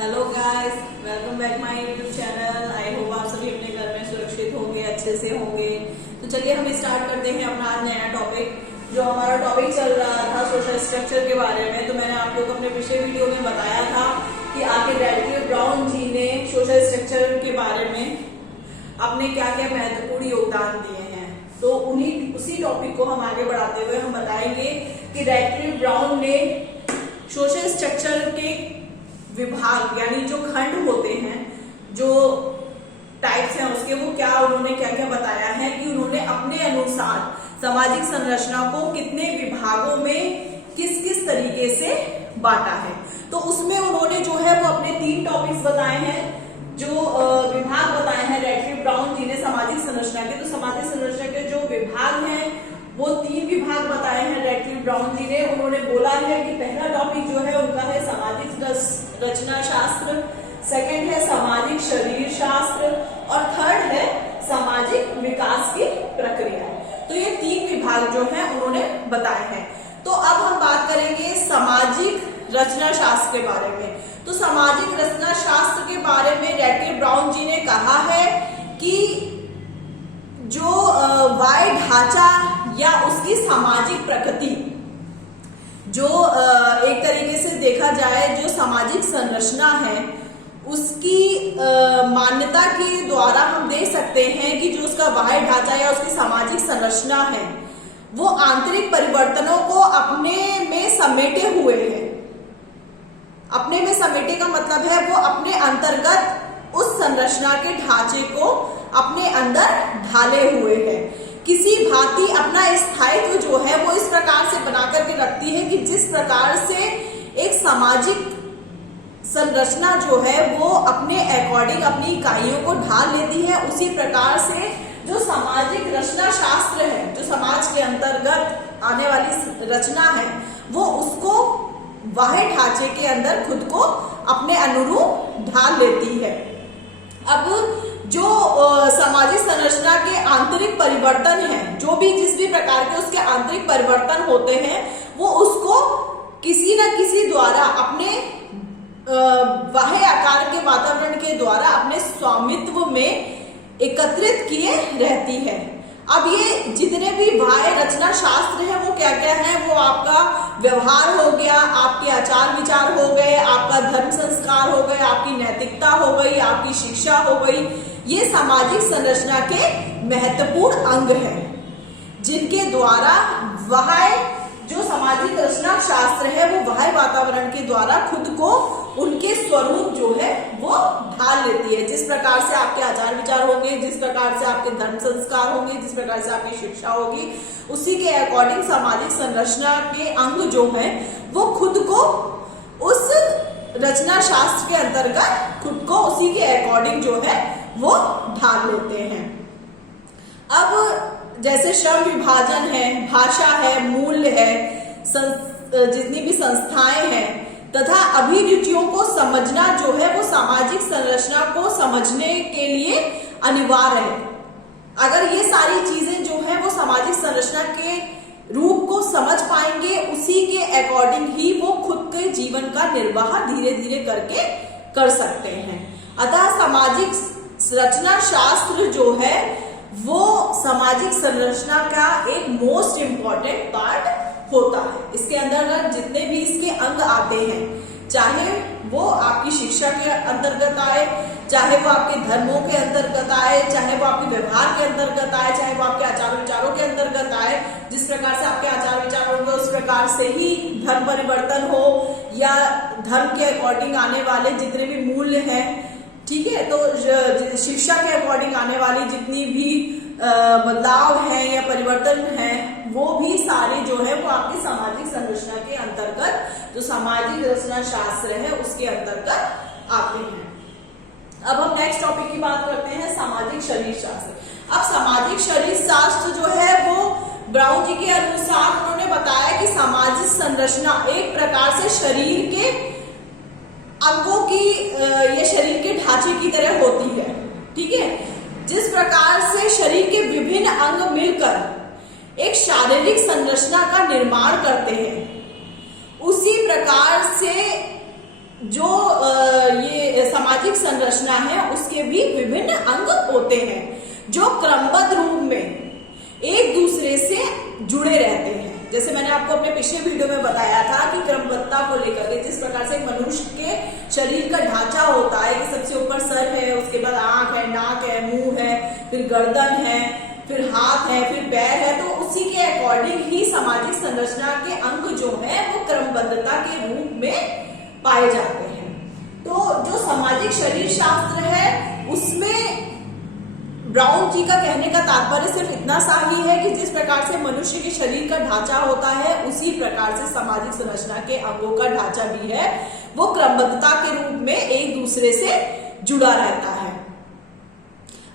Hello guys, welcome back my YouTube channel. I hope आप सभी अपने घर में सुरक्षित होंगे, अच्छे से होंगे। तो चलिए हम स्टार्ट करते हैं अपना आज नया टॉपिक। जो हमारा टॉपिक चल रहा था सोशल स्ट्रक्चर के बारे में, तो मैंने आप लोग को अपने पिछले वीडियो में बताया था कि आखिर रैडक्लिफ ब्राउन जी ने सोशल स्ट्रक्चर के बारे में अपने क्या क्या महत्वपूर्ण योगदान दिए हैं। तो उसी टॉपिक को हम आगे बढ़ाते हुए हम बताएंगे कि रैडक्लिफ ब्राउन ने सोशल स्ट्रक्चर के विभाग यानी जो खंड होते हैं, जो टाइप्स हैं उसके, वो क्या उन्होंने क्या क्या बताया है कि उन्होंने अपने अनुसार सामाजिक संरचना को कितने विभागों में किस किस तरीके से बांटा है। तो उसमें उन्होंने जो है वो अपने 3 टॉपिक्स बताए हैं, जो विभाग बताए हैं रैडक्लिफ ब्राउन जी ने सामाजिक संरचना के। तो सामाजिक संरचना के जो विभाग हैं वो 3 विभाग बताए हैं रैडक्लिफ ब्राउन जी ने। उन्होंने बोला है कि पहला टॉपिक जो है उनका है सामाजिक रचना शास्त्र, सेकंड है सामाजिक शरीर शास्त्र और थर्ड है सामाजिक विकास की प्रक्रिया। तो ये 3 विभाग जो है उन्होंने बताए हैं। तो अब हम बात करेंगे सामाजिक रचना शास्त्र के बारे में। तो सामाजिक रचना शास्त्र के बारे में रैडक्लिफ ब्राउन जी ने कहा है कि जो वाय ढांचा या उसकी सामाजिक प्रकृति, जो एक तरीके से देखा जाए जो सामाजिक संरचना है उसकी मान्यता के द्वारा हम देख सकते हैं कि जो उसका बाह्य ढांचा या उसकी सामाजिक संरचना है वो आंतरिक परिवर्तनों को अपने में समेटे हुए है। अपने में समेटे का मतलब है वो अपने अंतर्गत उस संरचना के ढांचे को अपने अंदर ढाले हुए है। किसी भांति अपना स्थायित्व जो है वो इस प्रकार से बना करके रखती है कि जिस प्रकार से एक सामाजिक संरचना जो है वो अपने अकॉर्डिंग अपनी इकाइयों को ढाल लेती है, उसी प्रकार से जो सामाजिक रचना शास्त्र है, जो समाज के अंतर्गत आने वाली रचना है, वो उसको बाह्य ढांचे के अंदर खुद को अपने अनुरूप ढाल लेती है। अब जो सामाजिक संरचना के आंतरिक परिवर्तन है, जो भी जिस भी प्रकार के उसके आंतरिक परिवर्तन होते हैं, वो उसको किसी न किसी द्वारा अपने बाह्य आकार के वातावरण के द्वारा अपने स्वामित्व में एकत्रित किए रहती है। अब ये जितने भी बाह्य रचना शास्त्र है वो क्या क्या है, वो आपका व्यवहार हो गया, आपके आचार विचार हो गए, आपका धर्म संस्कार हो गए, आपकी नैतिकता हो गई, आपकी शिक्षा हो गई। ये सामाजिक संरचना के महत्वपूर्ण अंग हैं, जिनके द्वारा वह जो सामाजिक रचना शास्त्र है वो बाह्य वातावरण के द्वारा खुद को उनके स्वरूप जो है वो ढाल लेती है। जिस प्रकार से आपके आचार विचार होंगे, जिस प्रकार से आपके धर्म संस्कार होंगे, जिस प्रकार से आपकी शिक्षा होगी, उसी के अकॉर्डिंग सामाजिक संरचना के अंग जो है वो खुद को उस रचना शास्त्र के अंतर्गत खुद को उसी के अकॉर्डिंग जो है वो ढाल लेते हैं। अब जैसे श्रम विभाजन है, भाषा है, मूल्य है, जितनी भी संस्थाएं हैं तथा अभिरुचियों को समझना जो है वो सामाजिक संरचना को समझने के लिए अनिवार्य है। अगर ये सारी चीजें जो है वो सामाजिक संरचना के रूप को समझ पाएंगे, उसी के अकॉर्डिंग ही वो खुद के जीवन का निर्वाह धीरे धीरे करके कर सकते हैं। अतः सामाजिक रचना शास्त्र जो है वो सामाजिक संरचना का एक मोस्ट इम्पॉर्टेंट पार्ट होता है। इसके अंतर्गत जितने भी इसके अंग आते हैं, चाहे वो आपकी शिक्षा के अंतर्गत आए, चाहे वो आपके धर्मों के अंतर्गत आए, चाहे वो आपके व्यवहार के अंतर्गत आए, चाहे वो आपके आचार विचारों के अंतर्गत आए, जिस प्रकार से आपके आचार विचार होंगे उस प्रकार से ही धर्म परिवर्तन हो या धर्म के अकॉर्डिंग आने वाले जितने भी मूल्य हैं, ठीक है। तो शिक्षा के अकॉर्डिंग आने वाली जितनी भी बदलाव है या परिवर्तन है, वो भी सारे जो है वो आपकी सामाजिक संरचना के अंतर्गत, जो सामाजिक रचना शास्त्र है उसके अंतर्गत आते हैं। अब हम नेक्स्ट टॉपिक की बात करते हैं, सामाजिक शरीर शास्त्र। अब सामाजिक शरीर शास्त्र जो है वो ब्राउन जी के अनुसार उन्होंने बताया कि सामाजिक संरचना एक प्रकार से शरीर के अंगों की या शरीर के ढांचे की तरह होती है, ठीक है। जिस प्रकार से शरीर के विभिन्न अंग मिलकर एक शारीरिक संरचना का निर्माण करते हैं, उसी प्रकार से जो ये सामाजिक संरचना है उसके भी विभिन्न अंग होते हैं जो क्रमबद्ध रूप में एक दूसरे से जुड़े रहते हैं। जैसे मैंने आपको अपने पिछले वीडियो में बताया था कि क्रमबद्धता को लेकर के जिस प्रकार से मनुष्य के शरीर का ढांचा होता है कि सबसे ऊपर सर है, उसके बाद आंख है, नाक है, मुंह है, फिर गर्दन है, फिर हाथ है, फिर पैर है, तो उसी के अकॉर्डिंग ही सामाजिक संरचना के अंग जो है वो क्रमबद्धता के रूप में पाए जाते हैं। तो जो सामाजिक शरीर शास्त्र है उसमें ब्राउन जी का कहने का तात्पर्य सिर्फ इतना सा ही है कि जिस प्रकार से मनुष्य के शरीर का ढांचा होता है उसी प्रकार से सामाजिक संरचना के अंगों का ढांचा भी है वो क्रमबद्धता के रूप में एक दूसरे से जुड़ा रहता है।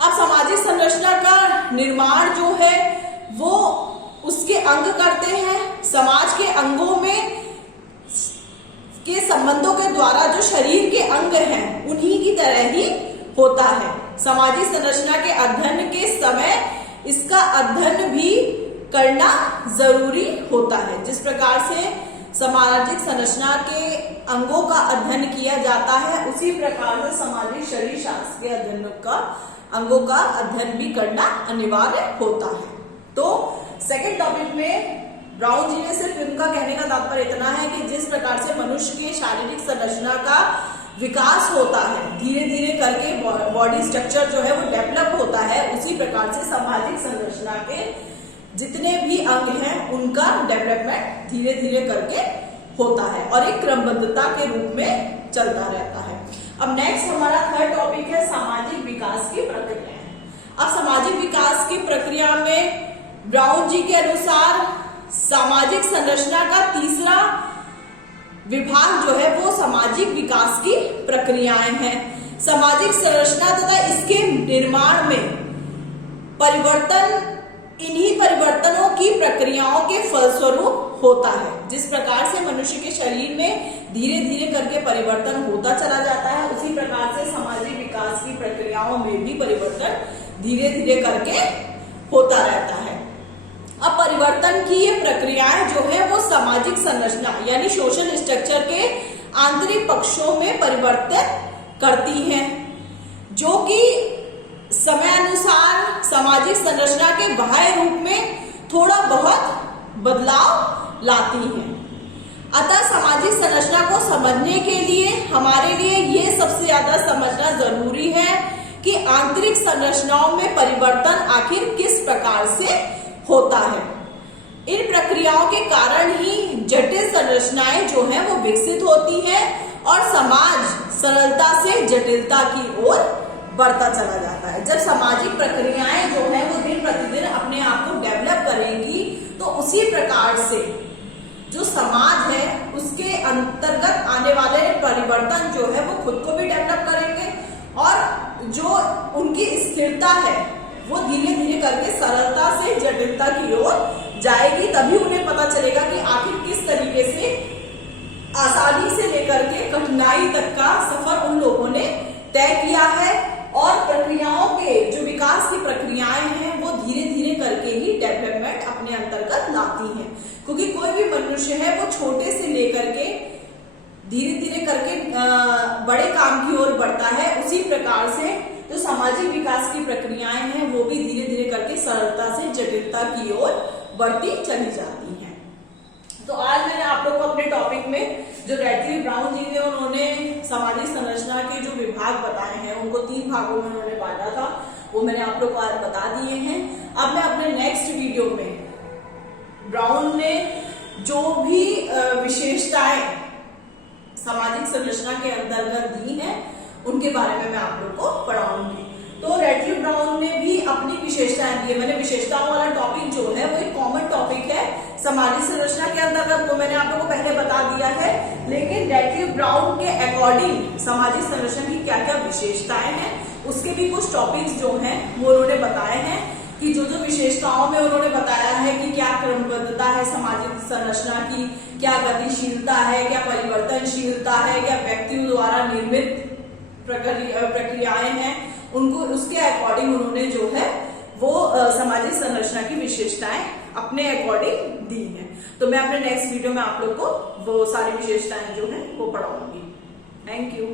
अब सामाजिक संरचना का निर्माण जो है वो उसके अंग करते हैं। समाज के अंगों में के संबंधों के द्वारा जो शरीर के अंग हैं उन्हीं की तरह ही होता है। सामाजिक संरचना के अध्ययन के समय इसका अध्ययन भी करना जरूरी होता है। जिस प्रकार से सामाजिक संरचना के अंगों का अध्ययन किया जाता है उसी प्रकार से सामाजिक शरीर शास्त्र के अध्ययन का अंगों का अध्ययन भी करना अनिवार्य होता है। तो सेकंड टॉपिक में ब्राउन जी ने सिर्फ इनका कहने का तात्पर्य इतना है कि जिस प्रकार से मनुष्य के शारीरिक संरचना का विकास होता है, धीरे धीरे करके बॉडी स्ट्रक्चर जो है वो डेवलप होता है, उसी प्रकार से सामाजिक संरचना के जितने भी अंग हैं उनका डेवलपमेंट धीरे धीरे करके होता है और एक क्रमबद्धता के रूप में चलता रहता है। अब नेक्स्ट हमारा थर्ड टॉपिक है सामाजिक विकास की प्रक्रिया। अब सामाजिक विकास की प्रक्रिया में ब्राउन जी के अनुसार सामाजिक संरचना का तीसरा विभाग जो है वो सामाजिक विकास की प्रक्रियाएं हैं। सामाजिक संरचना तथा इसके निर्माण में परिवर्तन इन्हीं परिवर्तनों की प्रक्रियाओं के फलस्वरूप होता है। जिस प्रकार से मनुष्य के शरीर में धीरे धीरे करके परिवर्तन होता चला जाता है उसी प्रकार से सामाजिक विकास की प्रक्रियाओं में भी परिवर्तन धीरे धीरे करके होता रहता है। अब परिवर्तन की ये प्रक्रियाएं जो है वो सामाजिक संरचना यानी सोशल स्ट्रक्चर के आंतरिक पक्षों में परिवर्तन करती हैं जो कि समय अनुसार सामाजिक संरचना के बाह्य रूप में थोड़ा बहुत बदलाव लाती हैं। अतः सामाजिक संरचना को समझने के लिए हमारे लिए ये सबसे ज्यादा समझना जरूरी है कि आंतरिक संरचनाओं में परिवर्तन आखिर किस प्रकार से होता है। इन प्रक्रियाओं के कारण ही जटिल संरचनाएं जो हैं वो विकसित होती हैं और समाज सरलता से जटिलता की ओर बढ़ता चला जाता है। जब सामाजिक प्रक्रियाएं जो है वो दिन प्रतिदिन अपने आप को डेवलप करेंगी तो उसी प्रकार से जो समाज है उसके अंतर्गत आने वाले परिवर्तन जो है वो खुद को भी डेवलप करेंगे और जो उनकी स्थिरता है वो धीरे धीरे करके सरलता से जटिलता की ओर जाएगी। तभी उन्हें पता चलेगा कि आखिर किस तरीके से आसानी से लेकर के कठिनाई तक का सफर उन लोगों ने तय किया है और प्रक्रियाओं के जो विकास की प्रक्रियाएं हैं वो धीरे धीरे करके ही डेवलपमेंट अपने अंतर्गत लाती हैं। क्योंकि कोई भी मनुष्य है वो छोटे से लेकर के धीरे धीरे करके बड़े काम की ओर बढ़ता है। उसी प्रकार से जो सामाजिक विकास की प्रक्रियाएं हैं वो भी धीरे धीरे करके सरलता से जटिलता की ओर बढ़ती चली जाती हैं। तो आज मैंने आप लोग को अपने टॉपिक में जो रैटक्लिफ ब्राउन जी ने उन्होंने सामाजिक संरचना के जो विभाग बताए हैं उनको 3 भागों में उन्होंने बांटा था वो मैंने आप लोग को आज बता दिए हैं। अब मैं अपने नेक्स्ट वीडियो में ब्राउन ने जो भी विशेषताएं सामाजिक संरचना के अंतर्गत दी हैं उनके बारे में मैं आप लोग को पढ़ाऊंगी। तो रैटक्लिफ ब्राउन ने भी अपनी विशेषताएं दी है। मैंने विशेषताओं वाला टॉपिक जो है वो एक कॉमन टॉपिक है सामाजिक संरचना के अंतर्गत, वो मैंने आप लोगों को पहले बता दिया है। लेकिन रैटक्लिफ ब्राउन के अकॉर्डिंग सामाजिक संरचना की क्या क्या विशेषताएं हैं उसके भी कुछ टॉपिक्स जो हैं वो उन्होंने बताए हैं कि जो जो विशेषताओं में उन्होंने बताया है कि क्या क्रमबद्धता है सामाजिक संरचना की, क्या गतिशीलता है, क्या परिवर्तनशीलता है, क्या व्यक्तियों द्वारा निर्मित प्रक्रियाएं हैं, उनको उसके अकॉर्डिंग उन्होंने जो है वो सामाजिक संरचना की विशेषताएं अपने अकॉर्डिंग दी हैं। तो मैं अपने नेक्स्ट वीडियो में आप लोग को वो सारी विशेषताएं जो है वो पढ़ाऊंगी। Thank you.